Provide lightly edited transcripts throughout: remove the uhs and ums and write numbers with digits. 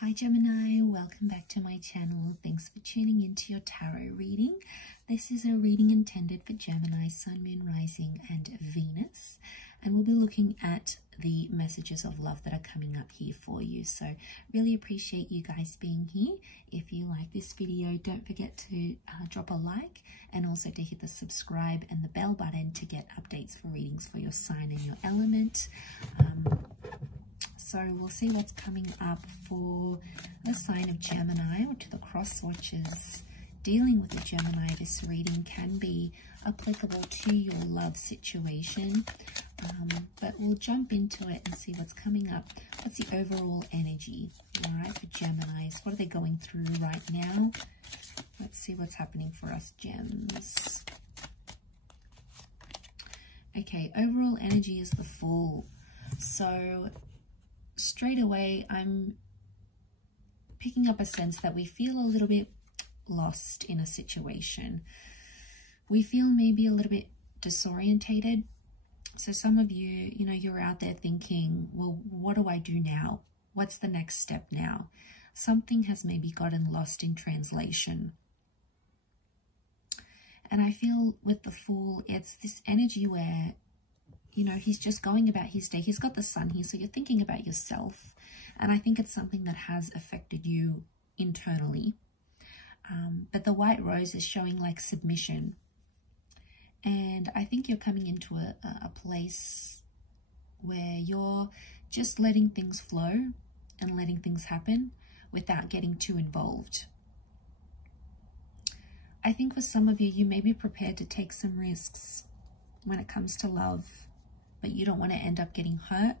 Hi Gemini, welcome back to my channel. Thanks for tuning into your tarot reading. This is a reading intended for Gemini, Sun, Moon, Rising and Venus. And we'll be looking at the messages of love that are coming up here for you. So really appreciate you guys being here. If you like this video, don't forget to drop a like and also to hit the subscribe and the bell button to get updates for readings for your sign and your element. So we'll see what's coming up for the sign of Gemini, or to the cross watchers dealing with the Gemini. This reading can be applicable to your love situation, but we'll jump into it and see what's coming up. What's the overall energy, all right, for Geminis? What are they going through right now? Let's see what's happening for us, Gems. Okay, overall energy is the Fool. So straight away, I'm picking up a sense that we feel a little bit lost in a situation. We feel maybe a little bit disorientated. So some of you, you're out there thinking, well, what do I do now? What's the next step now? Something has maybe gotten lost in translation. And I feel with the Fool, it's this energy where he's just going about his day. He's got the Sun here, so you're thinking about yourself. And I think it's something that has affected you internally. But the White Rose is showing like submission. And I think you're coming into a place where you're just letting things flow and letting things happen without getting too involved. I think for some of you, you may be prepared to take some risks when it comes to love, but you don't want to end up getting hurt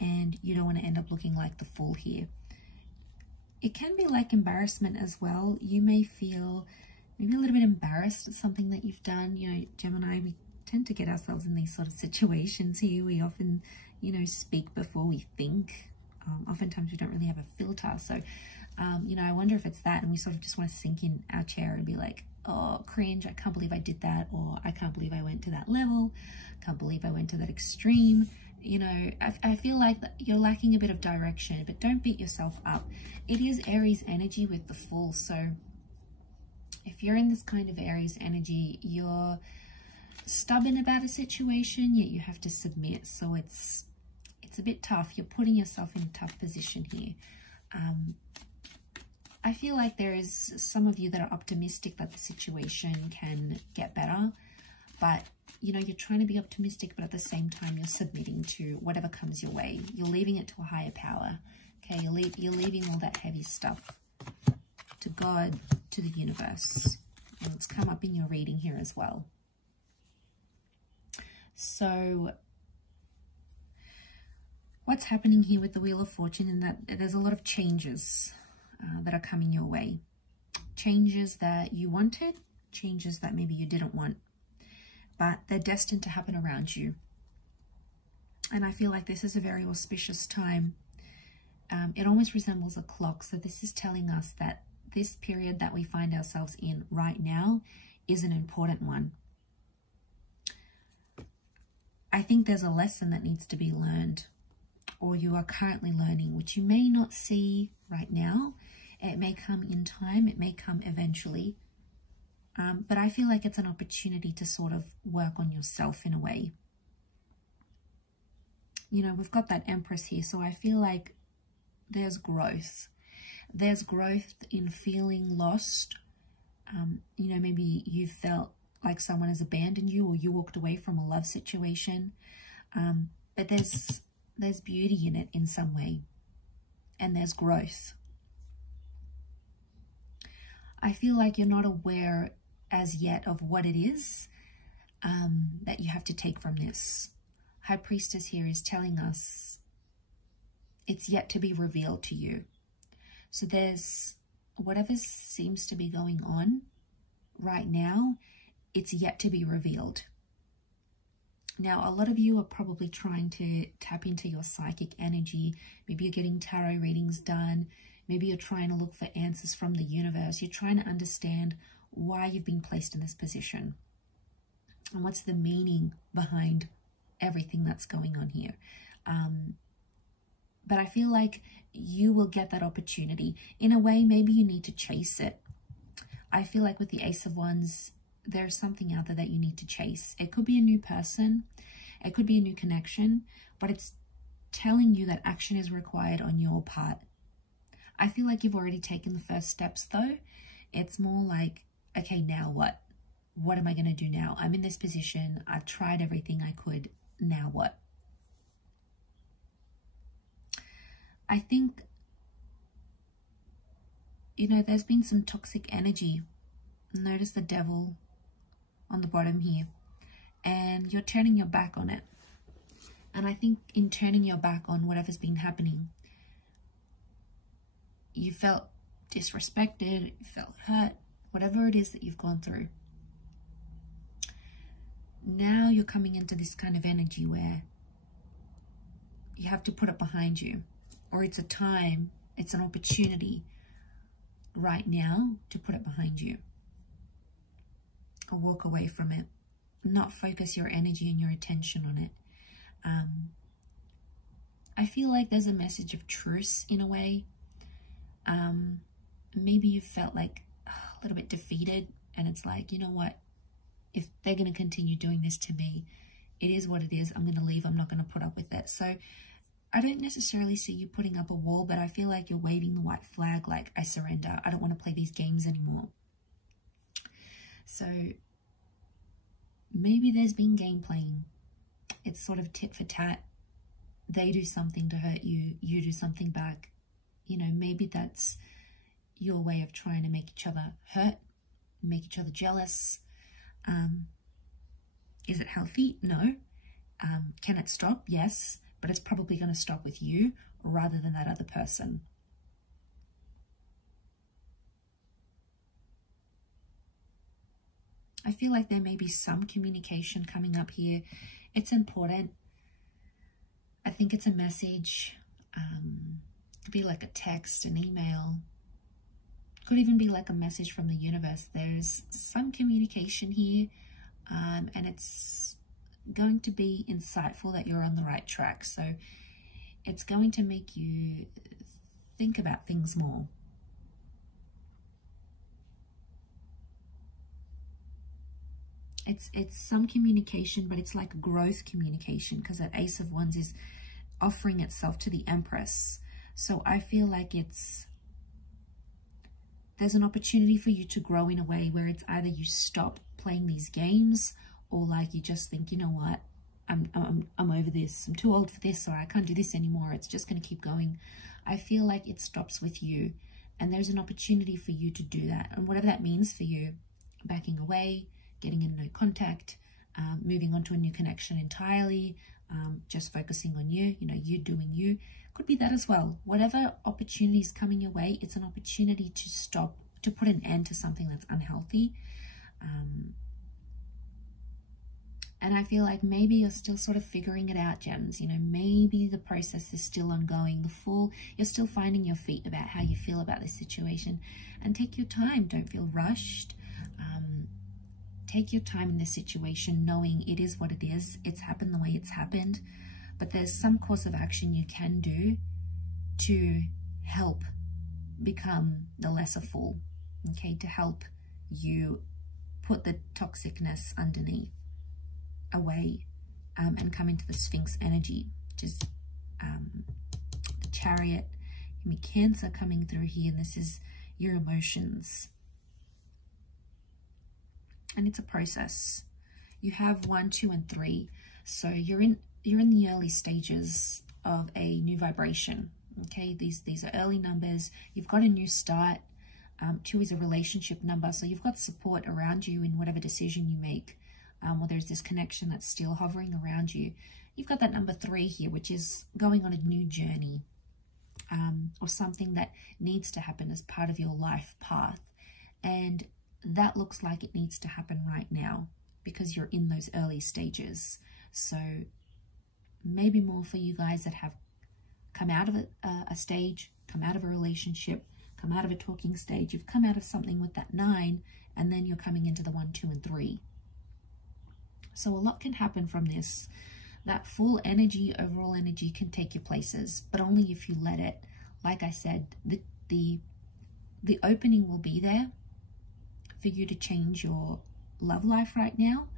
and you don't want to end up looking like the Fool here. It can be like embarrassment as well. You may feel maybe a little bit embarrassed at something that you've done. Gemini, we tend to get ourselves in these sort of situations here. We often, speak before we think. Oftentimes we don't really have a filter. So, I wonder if it's that, and we sort of just want to sink in our chair and be like, oh, cringe, I can't believe I did that, or I can't believe I went to that level, can't believe I went to that extreme. I feel like you're lacking a bit of direction, but don't beat yourself up. It is Aries energy with the Fool, so if you're in this kind of Aries energy, you're stubborn about a situation, yet you have to submit, so it's a bit tough. You're putting yourself in a tough position here. I feel like there is some of you that are optimistic that the situation can get better, but you're trying to be optimistic, but at the same time you're submitting to whatever comes your way. You're leaving it to a higher power. Okay, you're leaving all that heavy stuff to God, to the universe. And it's come up in your reading here as well. So what's happening here with the Wheel of Fortune, in that there's a lot of changes that are coming your way. Changes that you wanted, changes that maybe you didn't want, but they're destined to happen around you. And I feel like this is a very auspicious time. It almost resembles a clock. So this is telling us that this period that we find ourselves in right now is an important one. I think there's a lesson that needs to be learned, or you are currently learning, which you may not see right now. It may come in time, it may come eventually. But I feel like it's an opportunity to sort of work on yourself in a way. We've got that Empress here, so I feel like there's growth. There's growth in feeling lost. Maybe you felt like someone has abandoned you, or you walked away from a love situation. But there's beauty in it in some way, and there's growth. I feel like you're not aware as yet of what it is that you have to take from this. High Priestess here is telling us it's yet to be revealed to you. So there's whatever seems to be going on right now, it's yet to be revealed. Now, a lot of you are probably trying to tap into your psychic energy. Maybe you're getting tarot readings done. Maybe you're trying to look for answers from the universe. You're trying to understand why you've been placed in this position and what's the meaning behind everything that's going on here. But I feel like you will get that opportunity. In a way, maybe you need to chase it. I feel like with the Ace of Wands, there's something out there that you need to chase. It could be a new person. It could be a new connection. But it's telling you that action is required on your part. I feel like you've already taken the first steps though. It's more like, okay, now what? What am I going to do now? I'm in this position. I've tried everything I could. Now what? I think, you know, there's been some toxic energy. Notice the devil on the bottom here. And you're turning your back on it. And I think in turning your back on whatever's been happening, you felt disrespected, you felt hurt, whatever it is that you've gone through. Now you're coming into this kind of energy where you have to put it behind you. Or it's a time, it's an opportunity right now to put it behind you. Or walk away from it. Not focus your energy and your attention on it. I feel like there's a message of truce in a way. Maybe you felt like a little bit defeated, and it's like, you know what? If they're going to continue doing this to me, it is what it is. I'm going to leave. I'm not going to put up with it. So I don't necessarily see you putting up a wall, but I feel like you're waving the white flag like, I surrender. I don't want to play these games anymore. So maybe there's been game playing. It's sort of tit for tat. They do something to hurt you. You do something back. You know, maybe that's your way of trying to make each other hurt, make each other jealous. Is it healthy? No. Can it stop? Yes. But it's probably going to stop with you rather than that other person. I feel like there may be some communication coming up here. It's important. I think it's a message. It could be like a text, an email. Could even be like a message from the universe. There's some communication here, and it's going to be insightful that you're on the right track. So it's going to make you think about things more. It's some communication, but it's like growth communication, because that Ace of Wands is offering itself to the Empress. So I feel like there's an opportunity for you to grow in a way where it's either you stop playing these games, or like you just think, you know what, I'm over this. I'm too old for this, or I can't do this anymore. It's just going to keep going. I feel like it stops with you, and there's an opportunity for you to do that. And whatever that means for you, backing away, getting in no contact, moving on to a new connection entirely, just focusing on you, you know, you doing you, could be that as well. Whatever opportunity is coming your way, it's an opportunity to stop, to put an end to something that's unhealthy. And I feel like maybe you're still sort of figuring it out, gems. You know, maybe the process is still ongoing. You're still finding your feet about how you feel about this situation. And take your time. Don't feel rushed. Take your time in this situation, knowing it is what it is. It's happened the way it's happened. But there's some course of action you can do to help become the lesser fool. Okay, to help you put the toxicness underneath, away, and come into the Sphinx energy, which is the Chariot. Give me Cancer coming through here, and this is your emotions. And it's a process. You have 1, 2, and 3. So you're in the early stages of a new vibration. Okay, these are early numbers. You've got a new start. 2 is a relationship number, so you've got support around you in whatever decision you make. Or there's this connection that's still hovering around you. You've got that number 3 here, which is going on a new journey, or something that needs to happen as part of your life path. And that looks like it needs to happen right now because you're in those early stages. So maybe more for you guys that have come out of a stage, come out of a relationship, come out of a talking stage. You've come out of something with that 9, and then you're coming into the 1, 2, and 3. So a lot can happen from this. that full energy, overall energy, can take you places, but only if you let it. Like I said, the opening will be there for you to change your love life right now,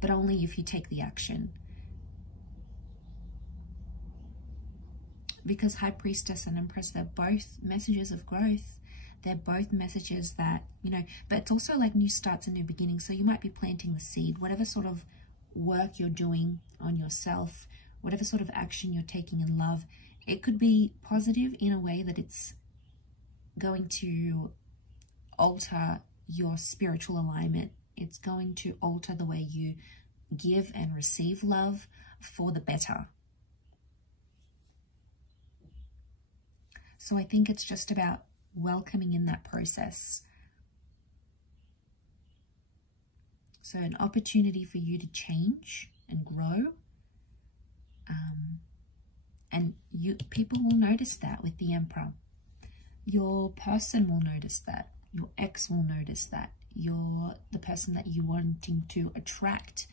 but only if you take the action. Because High Priestess and Empress, they're both messages of growth. They're both messages that, you know, but it's also like new starts and new beginnings. So you might be planting the seed, whatever sort of work you're doing on yourself, whatever sort of action you're taking in love, it could be positive in a way that it's going to alter your spiritual alignment. It's going to alter the way you give and receive love for the better. So I think it's just about welcoming in that process. So an opportunity for you to change and grow. And people will notice that with the Emperor. Your person will notice that. Your ex will notice that. The person that you're wanting to attract,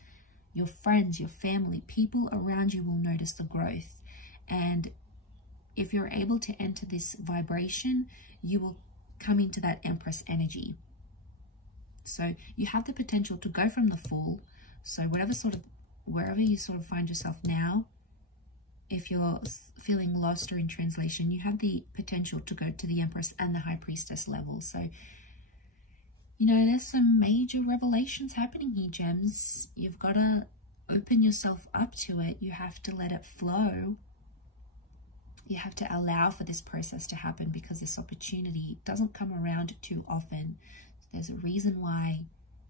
your friends, your family, people around you will notice the growth. And if you're able to enter this vibration, you will come into that Empress energy. So you have the potential to go from the Fool. So wherever you sort of find yourself now, if you're feeling lost or in translation, you have the potential to go to the Empress and the High Priestess level. So, you know, there's some major revelations happening here, gems. You've got to open yourself up to it. You have to let it flow. You have to allow for this process to happen, because this opportunity doesn't come around too often. There's a reason why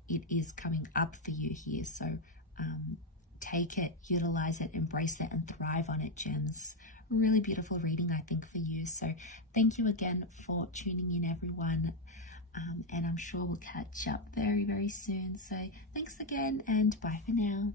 it is coming up for you here. So take it, utilize it, embrace it, and thrive on it, gems. Really beautiful reading, I think, for you. So thank you again for tuning in, everyone. And I'm sure we'll catch up very, very soon. So thanks again, and bye for now.